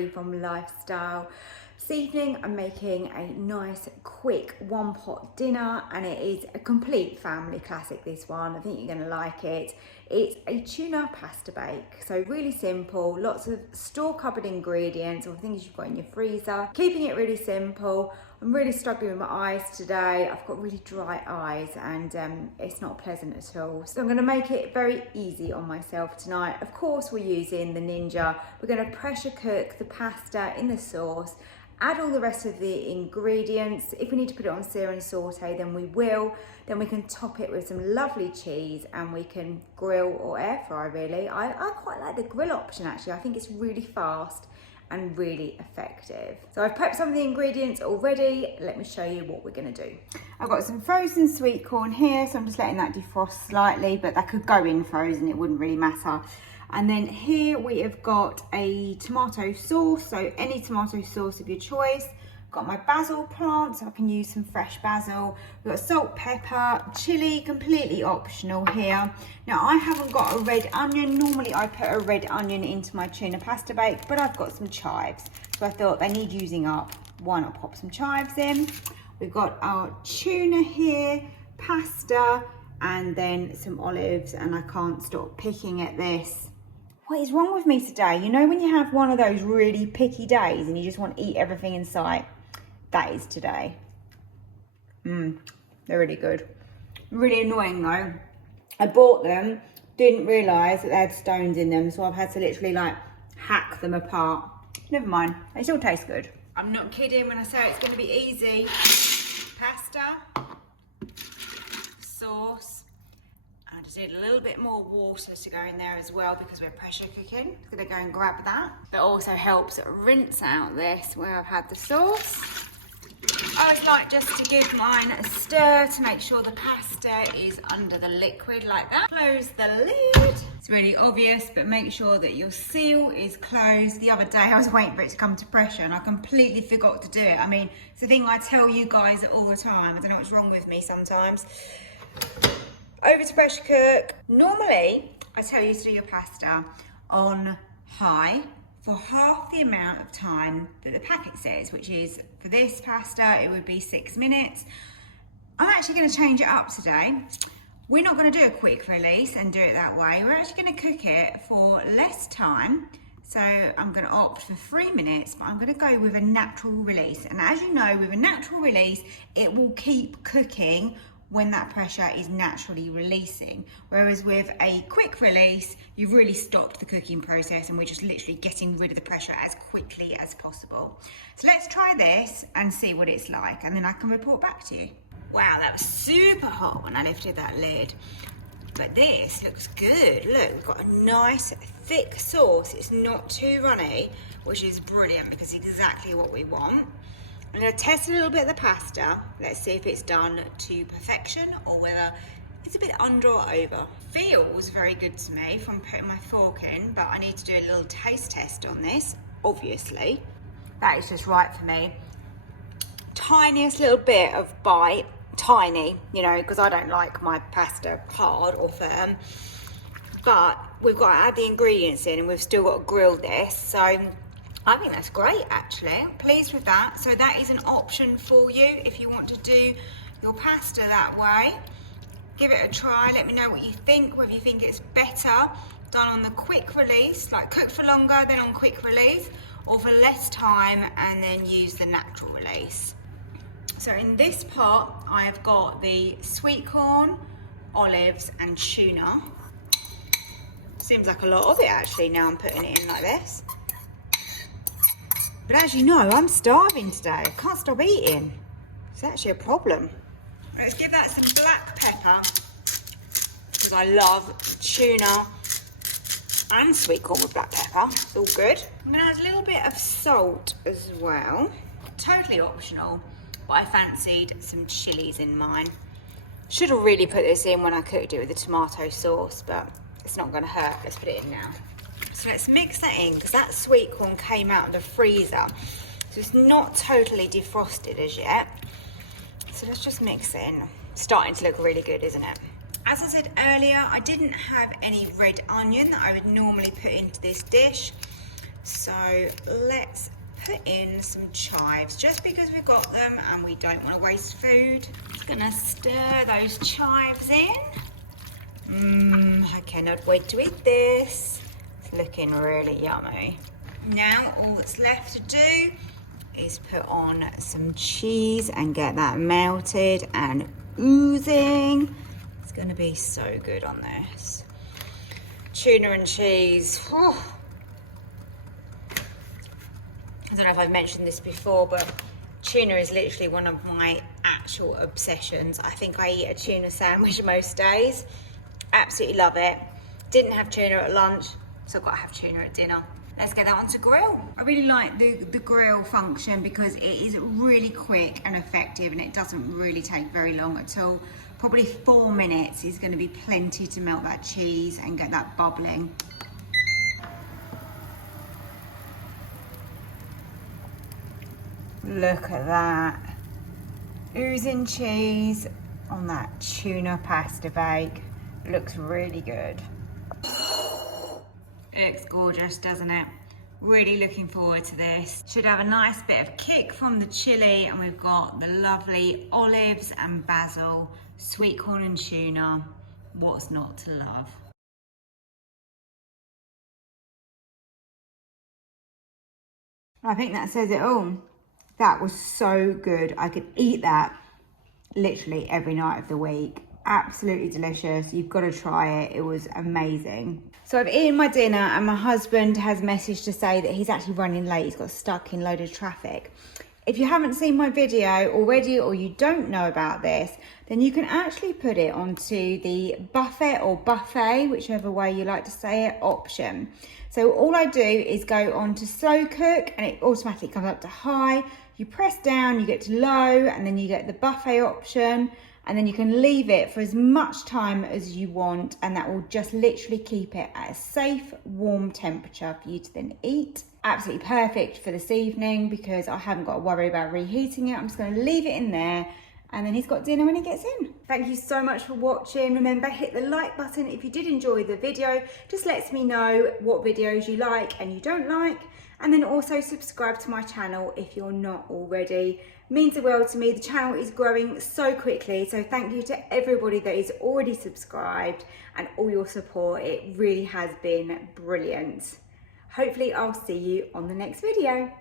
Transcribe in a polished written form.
free from lifestyle. This evening I'm making a nice quick one pot dinner, and it is a complete family classic, this one. I think you're going to like it. It's a tuna pasta bake, so really simple, lots of store cupboard ingredients or things you've got in your freezer, keeping it really simple. I'm really struggling with my eyes today. I've got really dry eyes and it's not pleasant at all. So I'm going to make it very easy on myself tonight. Of course, we're using the Ninja. We're going to pressure cook the pasta in the sauce, add all the rest of the ingredients. If we need to put it on sear and saute, then we will. Then we can top it with some lovely cheese and we can grill or air fry, really. I quite like the grill option, actually. I think it's really fast and really effective. So I've prepped some of the ingredients already. Let me show you what we're gonna do. I've got some frozen sweet corn here, so I'm just letting that defrost slightly, but that could go in frozen, it wouldn't really matter. And then here we have got a tomato sauce, so any tomato sauce of your choice. Got my basil plant, so I can use some fresh basil. We've got salt, pepper, chilli, completely optional here. Now I haven't got a red onion. Normally I put a red onion into my tuna pasta bake, but I've got some chives. So I thought they need using up. Why not pop some chives in? We've got our tuna here, pasta, and then some olives, and I can't stop picking at this. What is wrong with me today? You know when you have one of those really picky days and you just want to eat everything in sight? That is today. They're really good. Really annoying though. I bought them, didn't realise that they had stones in them, so I've had to literally like hack them apart. Never mind, they still taste good. I'm not kidding when I say it's going to be easy. Pasta, sauce. I just need a little bit more water to go in there as well because we're pressure cooking. I'm gonna go and grab that. That also helps rinse out this where I've had the sauce. I always like just to give mine a stir to make sure the pasta is under the liquid like that. Close the lid. It's really obvious, but make sure that your seal is closed. The other day I was waiting for it to come to pressure and I completely forgot to do it. I mean, it's the thing I tell you guys all the time. I don't know what's wrong with me sometimes. Over to pressure cook. Normally, I tell you to do your pasta on high for half the amount of time that the packet says, which is, for this pasta, it would be 6 minutes. I'm actually gonna change it up today. We're not gonna do a quick release and do it that way. We're actually gonna cook it for less time. So I'm gonna opt for 3 minutes, but I'm gonna go with a natural release. And as you know, with a natural release, it will keep cooking when that pressure is naturally releasing. Whereas with a quick release, you've really stopped the cooking process and we're just literally getting rid of the pressure as quickly as possible. So let's try this and see what it's like, and then I can report back to you. Wow, that was super hot when I lifted that lid. But this looks good. Look, we've got a nice thick sauce. It's not too runny, which is brilliant because it's exactly what we want. I'm going to test a little bit of the pasta. Let's see if it's done to perfection or whether it's a bit under or over. Feels very good to me from putting my fork in, but I need to do a little taste test on this, obviously. That is just right for me. Tiniest little bit of bite, tiny, you know, because I don't like my pasta hard or firm. But we've got to add the ingredients in and we've still got to grill this, so I think that's great, actually. I'm pleased with that. So that is an option for you if you want to do your pasta that way. Give it a try. Let me know what you think, whether you think it's better done on the quick release, like cook for longer, then on quick release, or for less time and then use the natural release. So in this pot, I've got the sweet corn, olives, and tuna. Seems like a lot of it, actually, now I'm putting it in like this. But as you know, I'm starving today. I can't stop eating. It's actually a problem. Let's give that some black pepper because I love tuna and sweet corn with black pepper. It's all good. I'm gonna add a little bit of salt as well. Totally optional, but I fancied some chilies in mine. Should have really put this in when I cooked it with the tomato sauce, but it's not gonna hurt. Let's put it in now. So let's mix that in because that sweet corn came out of the freezer. So it's not totally defrosted as yet. So let's just mix it in. It's starting to look really good, isn't it? As I said earlier, I didn't have any red onion that I would normally put into this dish. So let's put in some chives just because we've got them and we don't want to waste food. Just gonna stir those chives in. I cannot wait to eat this. It's looking really yummy. Now all that's left to do is put on some cheese and get that melted and oozing. It's gonna be so good on this. Tuna and cheese. Whew. I don't know if I've mentioned this before, but tuna is literally one of my actual obsessions. I think I eat a tuna sandwich most days. Absolutely love it. Didn't have tuna at lunch, so I've got to have tuna at dinner. Let's get that onto grill. I really like the grill function because it is really quick and effective and it doesn't really take very long at all. Probably 4 minutes is going to be plenty to melt that cheese and get that bubbling. Look at that. Oozing cheese on that tuna pasta bake. Looks really good. It looks gorgeous, doesn't it? Really looking forward to this. Should have a nice bit of kick from the chili, and we've got the lovely olives and basil, sweet corn and tuna. What's not to love? I think that says it all. That was so good. I could eat that literally every night of the week. Absolutely delicious. You've got to try it. It was amazing. So I've eaten my dinner and my husband has messaged to say that he's actually running late. He's got stuck in loads of traffic. If you haven't seen my video already or you don't know about this, then you can actually put it onto the buffet, whichever way you like to say it, option. So all I do is go on to slow cook and it automatically comes up to high. You press down, you get to low, and then you get the buffet option, and then you can leave it for as much time as you want, and that will just literally keep it at a safe, warm temperature for you to then eat. Absolutely perfect for this evening because I haven't got to worry about reheating it. I'm just going to leave it in there, and then he's got dinner when he gets in. Thank you so much for watching. Remember, hit the like button if you did enjoy the video. Just lets me know what videos you like and you don't like. And then also subscribe to my channel if you're not already. Means the world to me. The channel is growing so quickly. So thank you to everybody that is already subscribed and all your support. It really has been brilliant. Hopefully I'll see you on the next video.